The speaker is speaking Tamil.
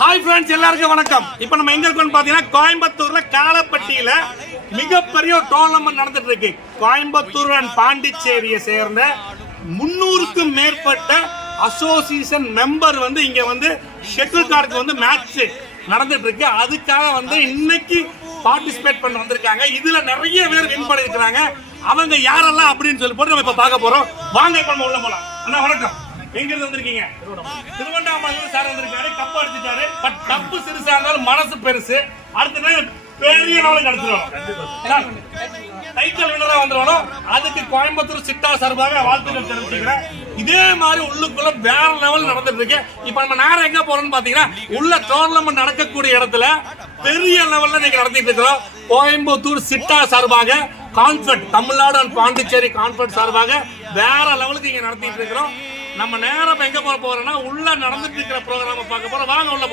ஹாய் ஃப்ரெண்ட்ஸ், எல்லாருக்கும் வணக்கம். இப்போ நம்ம எங்க இருக்கோம்னு பாத்தீங்கன்னா கோயம்புத்தூர்ல காலப்பட்டியில மிகப்பெரிய டோர்னமெண்ட் நடந்துட்டு இருக்கு. கோயம்புத்தூர் அண்ட் பாண்டிச்சேரியை சேர்ந்த 300க்கும் மேற்பட்ட அசோசியேஷன் மெம்பர் இங்க ஷட்டில் கார்க்கு மேட்ச் நடந்துட்டு இருக்கு. அதுக்காக இன்னைக்கு பார்ட்டிசிபேட் பண்ண வந்திருக்காங்க. இதுல நிறைய பேர் வின் பண்ணிருக்காங்க. அவங்க யாரெல்லாம் அப்படின்னு சொல்லி போட்டு நம்ம இப்ப பார்க்க போறோம். வாங்க இப்ப நம்ம உள்ள போலாம். அண்ணா வணக்கம். எங்க இருந்து வந்திருக்கீங்க? திருவண்ணாமலை சார் வந்திருக்காரு. கப் அடிச்சிட்டாரு. பட் கப்பு சிறுசா இருந்தாலும் மனசு பெருசு. அடுத்த பெரிய லெவலுக்கு அடிச்சிருவோம். டைட்டில் வின்னரா வந்துருவோம். அதுக்கு கோயம்புத்தூர் சிட்டா சார்பாக வாழ்த்துக்கள் தெரிவிச்சுக்கிறேன். இதே மாதிரி உள்ளுக்குள்ள வேற லெவல் நடந்துட்டு இருக்கு. இப்ப நம்ம நேரம் எங்க போறோம்னு பாத்தீங்கன்னா உள்ள டோர்னமெண்ட் நடக்கக்கூடிய இடத்துல பெரிய லெவல்ல நீங்க நடத்திட்டு இருக்கிறோம். கோயம்புத்தூர் சிட்டா சார்பாக கான்ஃபெட் தமிழ்நாடு அண்ட் பாண்டிச்சேரி கான்ஃபெட் சார்பாக வேற லெவலுக்கு இங்க நடத்திட்டு இருக்கிறோம். நம்ம நேரம் எங்க போறோம்னா உள்ள நடந்துட்டு இருக்கிற ப்ரோக்ராம் பார்க்க போறோம். வாங்க உள்ள